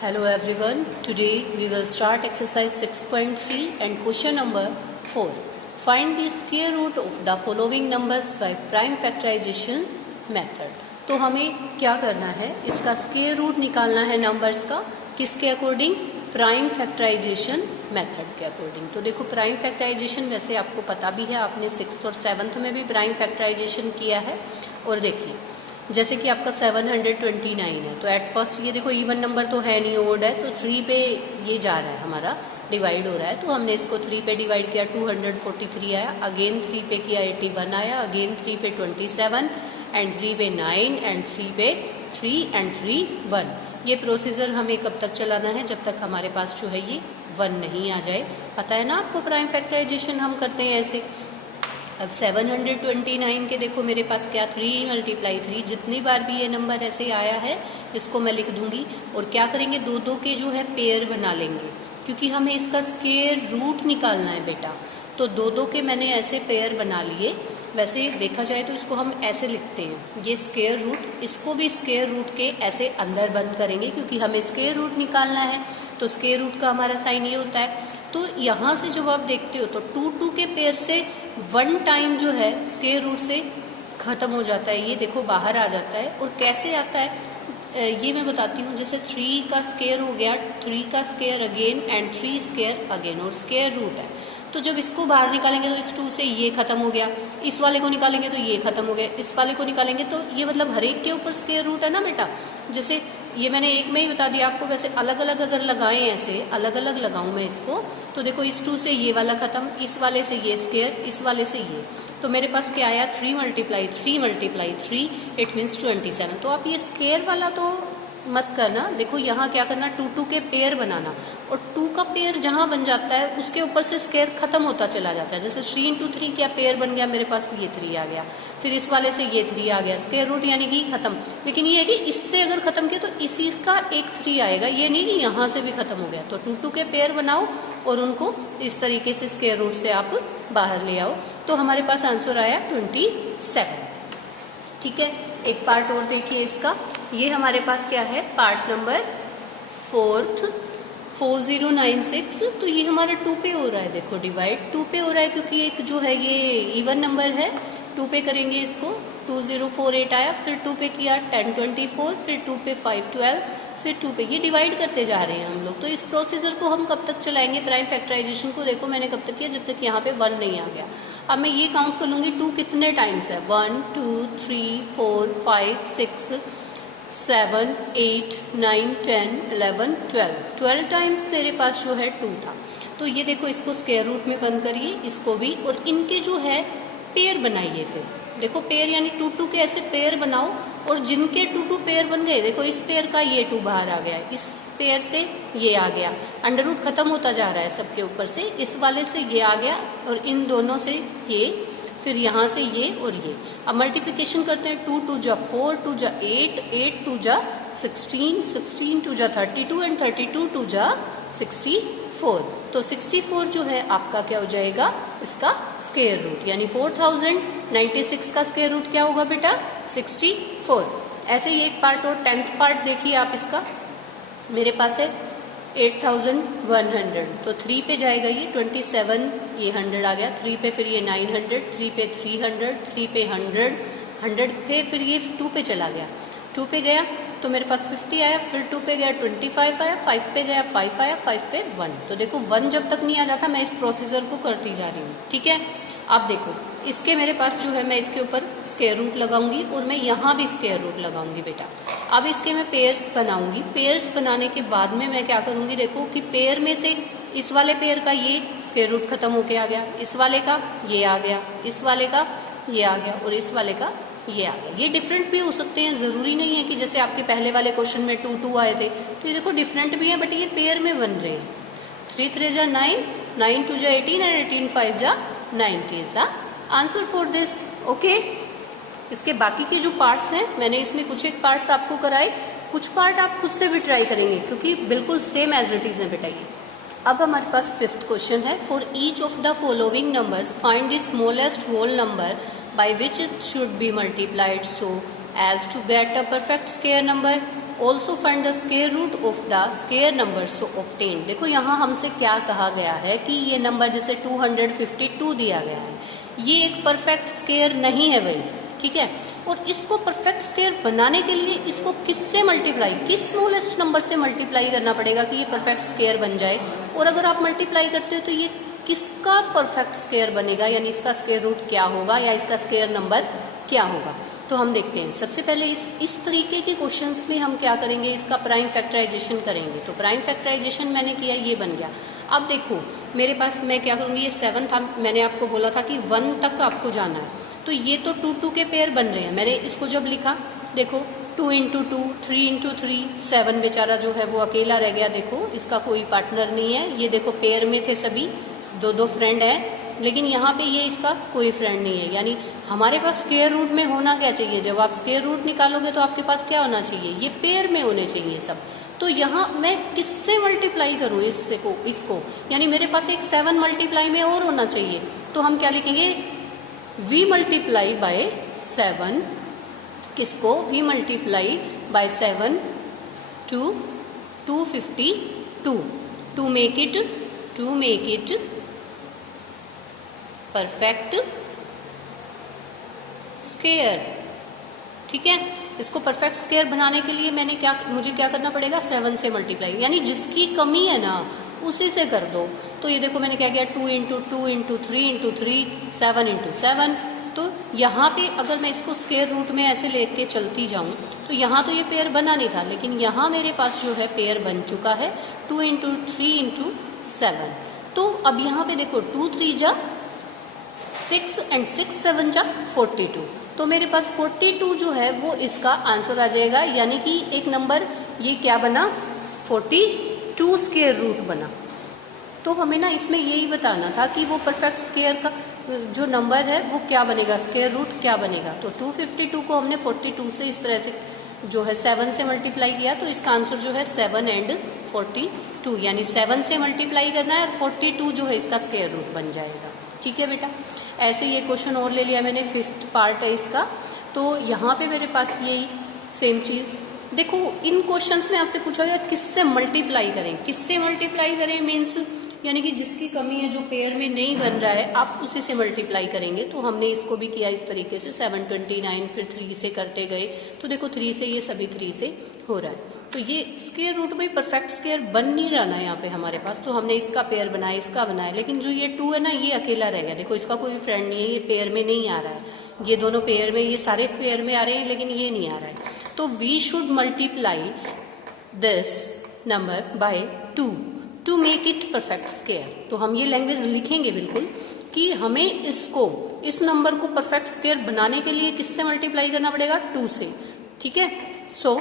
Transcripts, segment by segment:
Hello everyone. Today we will start exercise 6.3 and question number 4. Find the square root of the following numbers by prime factorization method. तो हमें क्या करना है, इसका square root निकालना है नंबर्स का, किसके अकॉर्डिंग? प्राइम फैक्टराइजेशन मेथड के अकॉर्डिंग। तो देखो प्राइम फैक्टराइजेशन वैसे आपको पता भी है, आपने 6th और 7th में भी प्राइम फैक्टराइजेशन किया है। और देखिए जैसे कि आपका 729 है, तो एट फर्स्ट ये देखो इवन नंबर तो है नहीं, ओड है, तो 3 पे ये जा रहा है, हमारा डिवाइड हो रहा है, तो हमने इसको 3 पे डिवाइड किया, 243 आया, अगेन 3 पे किया 81 आया, अगेन 3 पे 27 एंड 3 पे 9 एंड 3 पे 3 एंड 3 1। ये प्रोसीजर हमें कब तक चलाना है? जब तक हमारे पास जो है ये 1 नहीं आ जाए। पता है ना आपको प्राइम फैक्टराइजेशन हम करते हैं ऐसे। अब 729 के देखो मेरे पास क्या 3 × 3, जितनी बार भी ये नंबर ऐसे आया है इसको मैं लिख दूंगी। और क्या करेंगे, दो दो के जो है पेयर बना लेंगे, क्योंकि हमें इसका स्क्वायर रूट निकालना है बेटा। तो दो दो के मैंने ऐसे पेयर बना लिए। वैसे देखा जाए तो इसको हम ऐसे लिखते हैं, ये स्क्वायर रूट, इसको भी स्क्वायर रूट के ऐसे अंदर बंद करेंगे, क्योंकि हमें स्क्वायर रूट निकालना है। तो स्क्वायर रूट का हमारा साइन ये होता है। तो यहाँ से जब आप देखते हो तो 2 के पेयर से 1 टाइम जो है स्क्वायर रूट से खत्म हो जाता है, ये देखो बाहर आ जाता है। और कैसे आता है ये मैं बताती हूँ। जैसे 3 का स्क्वायर हो गया, 3 का square again and 3 square again, और स्क्वायर रूट है। तो जब इसको बाहर निकालेंगे तो इस 2 से ये खत्म हो गया, इस वाले को निकालेंगे तो ये खत्म हो गया, इस वाले को निकालेंगे तो ये, मतलब हर एक के ऊपर स्क्वायर रूट है ना बेटा। जैसे ये मैंने एक में ही बता दिया आपको, वैसे अलग अलग अगर लगाएं, ऐसे अलग अलग लगाऊं मैं इसको, तो देखो इस 2 से ये वाला खत्म, इस वाले से ये स्क्वायर, इस वाले से ये, तो मेरे पास क्या आया 3 × 3 इट मीन्स 27। तो आप ये स्क्वायर वाला तो मत करना। देखो यहाँ क्या करना, 2 के पेयर बनाना, और 2 का पेयर जहां बन जाता है उसके ऊपर से स्क्वायर खत्म होता चला जाता है। जैसे 3 × 3 क्या पेयर बन गया, मेरे पास ये 3 आ गया, फिर इस वाले से ये 3 आ गया, स्क्वायर रूट यानी कि खत्म। लेकिन ये है कि इससे अगर खत्म किया तो इसी का एक 3 आएगा, ये नहीं कि यहाँ से भी खत्म हो गया। तो 2 के पेयर बनाओ और उनको इस तरीके से स्क्वायर रूट से आप बाहर ले आओ। तो हमारे पास आंसर आया 27। ठीक है, एक पार्ट और देखिए इसका। ये हमारे पास क्या है, पार्ट नंबर 4th 4096। तो ये हमारा 2 पे हो रहा है, देखो डिवाइड 2 पे हो रहा है, क्योंकि एक जो है ये इवन नंबर है। 2 पे करेंगे इसको, 2048 आया, फिर 2 पे किया 1024, फिर 2 पे 512, फिर 2 पे, ये डिवाइड करते जा रहे हैं हम लोग। तो इस प्रोसीजर को हम कब तक चलाएंगे प्राइम फैक्टराइजेशन को? देखो मैंने कब तक किया, जब तक यहाँ पे 1 नहीं आ गया। अब मैं ये काउंट कर लूंगी 2 कितने टाइम्स है, 1 2 3 4 5 6 7 8 9 10 11 12 टाइम्स मेरे पास जो है 2 था। तो ये देखो इसको स्क्वायर रूट में बंद करिए, इसको भी, और इनके जो है पेयर बनाइए। फिर देखो पेयर यानी 2 के ऐसे पेयर बनाओ, और जिनके 2 पेयर बन गए, देखो इस पेयर का ये 2 बाहर आ गया, इस पेयर से ये आ गया, अंडर रूट खत्म होता जा रहा है सबके ऊपर से, इस वाले से ये आ गया, और इन दोनों से ये, फिर यहाँ से ये और ये। अब मल्टीप्लिकेशन करते हैं, 2 2 जा 4, 2 जा 8, 8 2 जा 16, 16 2 जा 32 एंड 32 2 जा 64। तो 64 जो है आपका क्या हो जाएगा, इसका स्क्वायर रूट, यानी 4096 का स्क्वायर रूट क्या होगा बेटा, 64। ऐसे ही एक पार्ट और 10th पार्ट देखिए आप इसका। मेरे पास है 8100, तो 3 पे जाएगा ये 27, ये 100 आ गया, 3 पे फिर ये 900, 3 पे 300, 3 पे 100, 100 पे फिर ये 2 पे चला गया, 2 पे गया तो मेरे पास 50 आया, फिर 2 पे गया 25 आया, 5 पे गया 5 आया, 5 पे 1। तो देखो 1 जब तक नहीं आ जाता मैं इस प्रोसीजर को करती जा रही हूँ। ठीक है, अब देखो इसके मेरे पास जो है, मैं इसके ऊपर स्क्वायर रूट लगाऊंगी और मैं यहाँ भी स्क्वायर रूट लगाऊंगी बेटा। अब इसके मैं पेयर्स बनाऊंगी। पेयर्स बनाने के बाद में मैं क्या करूंगी, देखो कि पेयर में से इस वाले पेयर का ये स्क्वायर रूट खत्म होके आ गया, इस वाले का ये आ गया, इस वाले का ये आ गया, और इस वाले का ये आ गया। ये डिफरेंट भी हो सकते हैं, जरूरी नहीं है कि जैसे आपके पहले वाले क्वेश्चन में 2 2 आए थे, तो ये देखो डिफरेंट भी है, बट ये पेयर में बन रहे हैं। 3 3 जा 9, 9 2 जा 18 एंड 18 5 जा 90 is the answer for this. Okay, इसके बाकी के जो पार्ट्स हैं, मैंने इसमें कुछ एक पार्ट्स आपको कराए, कुछ पार्ट आप खुद से भी ट्राई करेंगे, क्योंकि बिल्कुल सेम एज इट इज है बेटा ये। अब हमारे पास 5th क्वेश्चन है, for each of the following numbers find the smallest whole number by which it should be multiplied so as to get a perfect square number. Also find the square root of the square number so obtain. देखो यहाँ हमसे क्या कहा गया है कि ये number जैसे 252 दिया गया है, ये एक परफेक्ट स्क्वायर नहीं है भाई, ठीक है। और इसको परफेक्ट स्क्वायर बनाने के लिए इसको किससे मल्टीप्लाई, किस स्मॉलेस्ट नंबर से मल्टीप्लाई करना पड़ेगा कि ये परफेक्ट स्क्वायर बन जाए। और अगर आप मल्टीप्लाई करते हो तो ये किसका परफेक्ट स्क्वायर बनेगा, यानी इसका स्क्वायर रूट क्या होगा या इसका स्क्वायर नंबर क्या होगा। तो हम देखते हैं। सबसे पहले इस तरीके के क्वेश्चंस में हम क्या करेंगे, इसका प्राइम फैक्टराइजेशन करेंगे। तो प्राइम फैक्टराइजेशन मैंने किया, ये बन गया। अब देखो मेरे पास मैं क्या करूँगी, ये 7 था, मैंने आपको बोला था कि 1 तक आपको जाना है, तो ये तो 2 के पेयर बन रहे हैं। मैंने इसको जब लिखा, देखो 2 इंटू 2, 3 इंटू 3, 7 बेचारा जो है वो अकेला रह गया। देखो इसका कोई पार्टनर नहीं है। ये देखो पेयर में थे सभी, दो फ्रेंड है, लेकिन यहाँ पे ये इसका कोई फ्रेंड नहीं है। यानी हमारे पास स्क्वायर रूट में होना क्या चाहिए, जब आप स्क्वायर रूट निकालोगे तो आपके पास क्या होना चाहिए, ये पेयर में होने चाहिए सब। तो यहाँ मैं किससे मल्टीप्लाई करूँ इसको, यानी मेरे पास एक 7 मल्टीप्लाई में और होना चाहिए। तो हम क्या लिखेंगे, v मल्टीप्लाई बाय 7, किसको, v multiply by 7 to 252 to make it perfect square, ठीक है। इसको परफेक्ट स्क्वायर बनाने के लिए मुझे क्या करना पड़ेगा, 7 से मल्टीप्लाई, यानी जिसकी कमी है ना उसी से कर दो। तो ये देखो मैंने क्या किया, 2 इंटू 2 इंटू 3 इंटू 3, 7 इंटू 7। तो यहाँ पे अगर मैं इसको स्क्वायर रूट में ऐसे लेके चलती जाऊँ तो यहाँ तो ये पेयर बना नहीं था, लेकिन यहाँ मेरे पास जो है पेयर बन चुका है 2 इंटू 3 इंटू 7। तो अब यहाँ पे देखो 2 3 जा 6 एंड 6 7 जा 42। तो मेरे पास 42 जो है वो इसका आंसर आ जाएगा, यानी कि एक नंबर ये क्या बना, 42 स्क्वायर रूट बना। तो हमें ना इसमें यही बताना था कि वो परफेक्ट स्क्वायर का जो नंबर है वो क्या बनेगा, स्क्वायर रूट क्या बनेगा। तो 252 को हमने 42 से इस तरह से जो है 7 से मल्टीप्लाई किया, तो इसका आंसर जो है 7 एंड 42, यानी 7 से मल्टीप्लाई करना है और 42 जो है इसका स्क्वायर रूट बन जाएगा, ठीक है बेटा। ऐसे ये क्वेश्चन और ले लिया मैंने, 5th पार्ट है इसका। तो यहाँ पे मेरे पास यही सेम चीज़, देखो इन क्वेश्चंस में आपसे पूछा गया किससे मल्टीप्लाई करें, किससे मल्टीप्लाई करें मीन्स यानी कि जिसकी कमी है, जो पेयर में नहीं बन रहा है, आप उसी से मल्टीप्लाई करेंगे। तो हमने इसको भी किया इस तरीके से, 729 फिर 3 से करते गए, तो देखो 3 से ये सभी 3 से हो रहा है। तो ये स्क्वायर रूट में परफेक्ट स्क्वायर बन नहीं रहा ना यहाँ पे हमारे पास, तो हमने इसका पेयर बनाया, इसका बनाया, लेकिन जो ये 2 है ना ये अकेला रह गया। देखो इसका कोई फ्रेंड नहीं है, ये पेयर में नहीं आ रहा है, ये दोनों पेयर में, ये सारे पेयर में आ रहे हैं लेकिन ये नहीं आ रहा है। तो we should multiply this number by 2 to make it perfect square. तो हम ये लैंग्वेज लिखेंगे बिल्कुल कि हमें इस नंबर को परफेक्ट स्क्वायर बनाने के लिए किससे मल्टीप्लाई करना पड़ेगा, 2 से, ठीक है। सो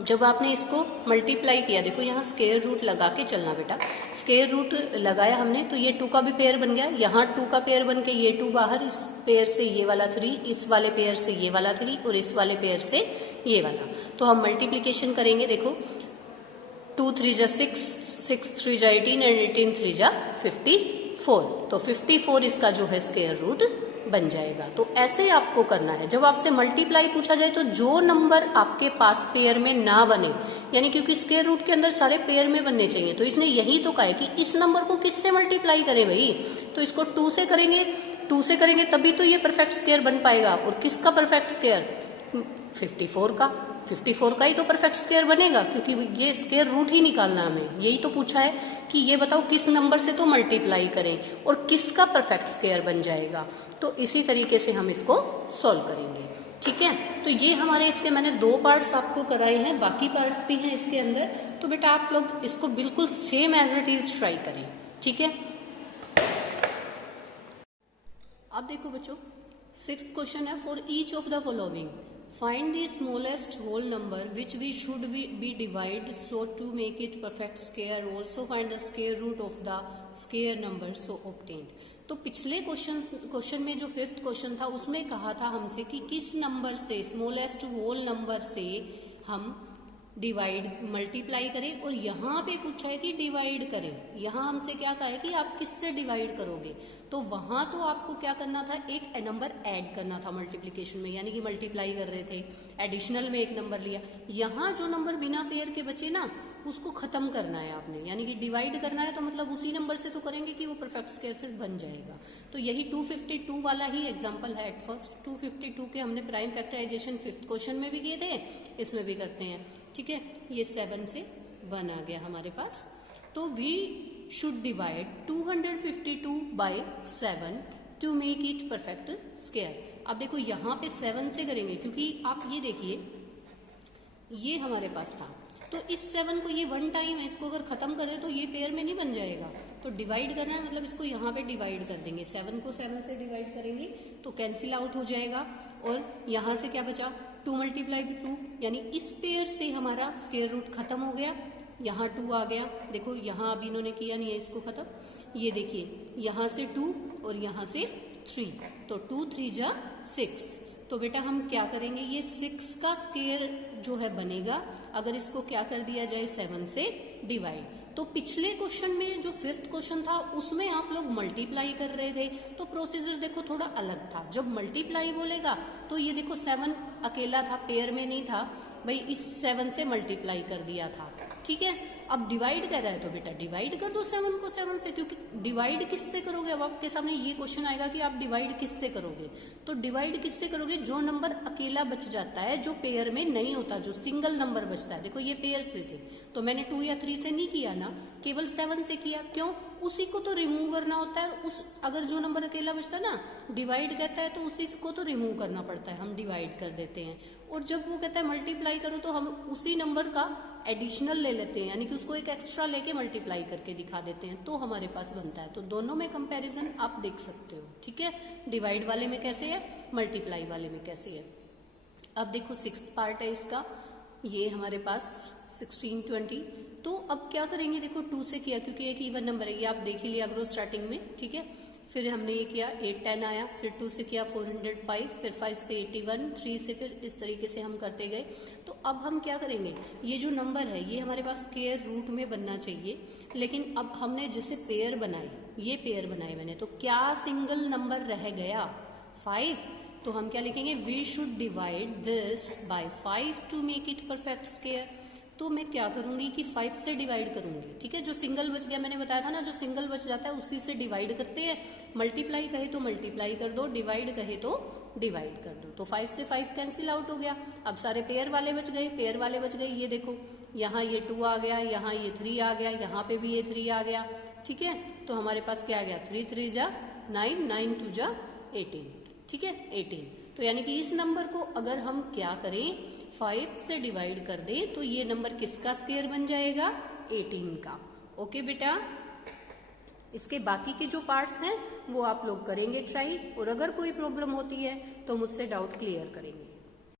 जब आपने इसको मल्टीप्लाई किया, देखो यहाँ स्क्वायर रूट लगा के चलना बेटा, स्क्वायर रूट लगाया हमने तो ये 2 का भी पेयर बन गया, यहाँ 2 का पेयर बन के ये 2 बाहर, इस पेयर से ये वाला 3, इस वाले पेयर से ये वाला 3 और इस वाले पेयर से ये वाला। तो हम मल्टीप्लीकेशन करेंगे, देखो 2 3 जा 6, 6 3 जा 18 एंड 18 3 जा 54। तो 54 इसका जो है स्क्वायर रूट बन जाएगा। तो ऐसे आपको करना है। जब आपसे मल्टीप्लाई पूछा जाए तो जो नंबर आपके पास पेयर में ना बने, यानी क्योंकि स्क्वायर रूट के अंदर सारे पेयर में बनने चाहिए, तो इसने यही तो कहा है कि इस नंबर को किससे मल्टीप्लाई करें भाई, तो इसको 2 से करेंगे, 2 से करेंगे तभी तो ये परफेक्ट स्क्वायर बन पाएगा। और किसका परफेक्ट स्क्वायर, 54 का ही तो परफेक्ट स्क्वायर बनेगा, क्योंकि ये स्क्वायर रूट ही निकालना हमें। यही तो पूछा है कि ये बताओ किस नंबर से तो मल्टीप्लाई करें और किसका परफेक्ट स्क्वायर बन जाएगा। तो इसी तरीके से हम इसको सॉल्व करेंगे, ठीक है। तो ये हमारे इसके मैंने 2 पार्ट्स आपको कराए हैं, बाकी पार्ट्स भी हैं इसके अंदर। तो बेटा आप लोग इसको बिल्कुल same as it is try करें, ठीक है। अब देखो बच्चों 6th क्वेश्चन है, for each of the following find the smallest whole number which we should be divide so to make it perfect square, also find the square root of the square number so obtained। तो पिछले question में जो 5th question था उसमें कहा था हमसे कि किस नंबर से, स्मॉलेस्ट होल नंबर से हम डिवाइड मल्टीप्लाई करें, और यहाँ पे पूछा है कि डिवाइड करें। यहाँ हमसे क्या कहा है कि आप किससे डिवाइड करोगे, तो वहां तो आपको क्या करना था, एक नंबर ऐड करना था मल्टीप्लीकेशन में, यानी कि मल्टीप्लाई कर रहे थे, एडिशनल में एक नंबर लिया। यहाँ जो नंबर बिना पेयर के बचे ना, उसको खत्म करना है आपने, यानी कि डिवाइड करना है, तो मतलब उसी नंबर से तो करेंगे कि वो परफेक्ट स्क्वायर फिर बन जाएगा। तो यही 252 वाला ही एग्जांपल है एट फर्स्ट। 252 के हमने प्राइम फैक्टराइजेशन 5th क्वेश्चन में भी किए थे, इसमें भी करते हैं, ठीक है। ये 7 से 1 आ गया हमारे पास। तो we should divide 252 by 7 to make it perfect square. अब देखो यहाँ पे 7 से करेंगे, क्योंकि आप ये देखिए ये हमारे पास था, तो इस 7 को, ये 1 टाइम है, इसको अगर खत्म कर दे तो ये पेयर में नहीं बन जाएगा। तो डिवाइड करना है, मतलब इसको यहाँ पे डिवाइड कर देंगे, 7 को 7 से डिवाइड करेंगे तो कैंसिल आउट हो जाएगा। और यहाँ से क्या बचा, 2 मल्टीप्लाई 2, यानी इस पेयर से हमारा स्क्वायर रूट खत्म हो गया। यहाँ 2 आ गया, देखो यहाँ अभी इन्होंने किया नहीं है इसको खत्म, ये देखिए यहाँ से 2 और यहाँ से 3, तो 2 3 जा 6। तो बेटा हम क्या करेंगे, ये 6 का स्क्वायर जो है बनेगा अगर इसको क्या कर दिया जाए 7 से डिवाइड। तो पिछले क्वेश्चन में जो 5th क्वेश्चन था उसमें आप लोग मल्टीप्लाई कर रहे थे, तो प्रोसीजर देखो थोड़ा अलग था। जब मल्टीप्लाई बोलेगा तो ये देखो 7 अकेला था, पेयर में नहीं था भाई, इस 7 से मल्टीप्लाई कर दिया था, ठीक है। अब डिवाइड कर रहा है तो बेटा डिवाइड कर दो 7 को 7 से, क्योंकि डिवाइड किससे करोगे, अब आपके सामने ये क्वेश्चन आएगा कि आप डिवाइड किससे करोगे। तो डिवाइड किससे करोगे, जो नंबर अकेला बच जाता है, जो पेयर में नहीं होता, जो सिंगल नंबर बचता है। देखो ये पेयर से थे, तो मैंने 2 या 3 से नहीं किया ना, केवल 7 से किया। क्यों, उसी को तो रिमूव करना होता है। उस अगर जो नंबर अकेला बचता है ना, डिवाइड कहता है तो उसी को तो रिमूव करना पड़ता है, हम डिवाइड कर देते हैं। और जब वो कहता है मल्टीप्लाई करो तो हम उसी नंबर का एडिशनल ले लेते हैं, यानी कि उसको एक एक्स्ट्रा लेके मल्टीप्लाई करके दिखा देते हैं, तो हमारे पास बनता है। तो दोनों में कंपैरिजन आप देख सकते हो, ठीक है। डिवाइड वाले में कैसे है, मल्टीप्लाई वाले में कैसे है। अब देखो 6th पार्ट है इसका, ये हमारे पास 16 20। तो अब क्या करेंगे, देखो 2 से किया क्योंकि एक इवन नंबर है, ये आप देख ही लिया करो स्टार्टिंग में, ठीक है। फिर हमने ये किया 8 10 आया, फिर 2 से किया 405, फिर 5 से 81, 3 से फिर इस तरीके से हम करते गए। तो अब हम क्या करेंगे, ये जो नंबर है ये हमारे पास स्क्वायर रूट में बनना चाहिए, लेकिन अब हमने जैसे पेयर बनाई, ये पेयर बनाए मैंने, तो क्या सिंगल नंबर रह गया 5। तो हम क्या लिखेंगे, we should divide this by 5 to make it perfect square. तो मैं क्या करूंगी कि 5 से डिवाइड करूंगी, ठीक है। जो सिंगल बच गया, मैंने बताया था ना, जो सिंगल बच जाता है उसी से डिवाइड करते हैं। मल्टीप्लाई कहे तो मल्टीप्लाई कर दो, डिवाइड कहे तो डिवाइड कर दो। तो 5 से 5 कैंसिल आउट हो गया। अब सारे पेयर वाले बच गए, पेयर वाले बच गए, ये देखो यहाँ ये 2 आ गया, यहाँ ये 3 आ गया, यहाँ पे भी ये 3 आ गया, ठीक है। तो हमारे पास क्या आ गया, 3 3 जा 9, 9 2 जा 18, ठीक है 18। तो यानी कि इस नंबर को अगर हम क्या करें, 5 से डिवाइड कर दें, तो ये नंबर किसका स्क्वायर बन जाएगा, 18 का। ओके बेटा, इसके बाकी के जो पार्ट्स हैं वो आप लोग करेंगे ट्राई, और अगर कोई प्रॉब्लम होती है तो मुझसे डाउट क्लियर करेंगे।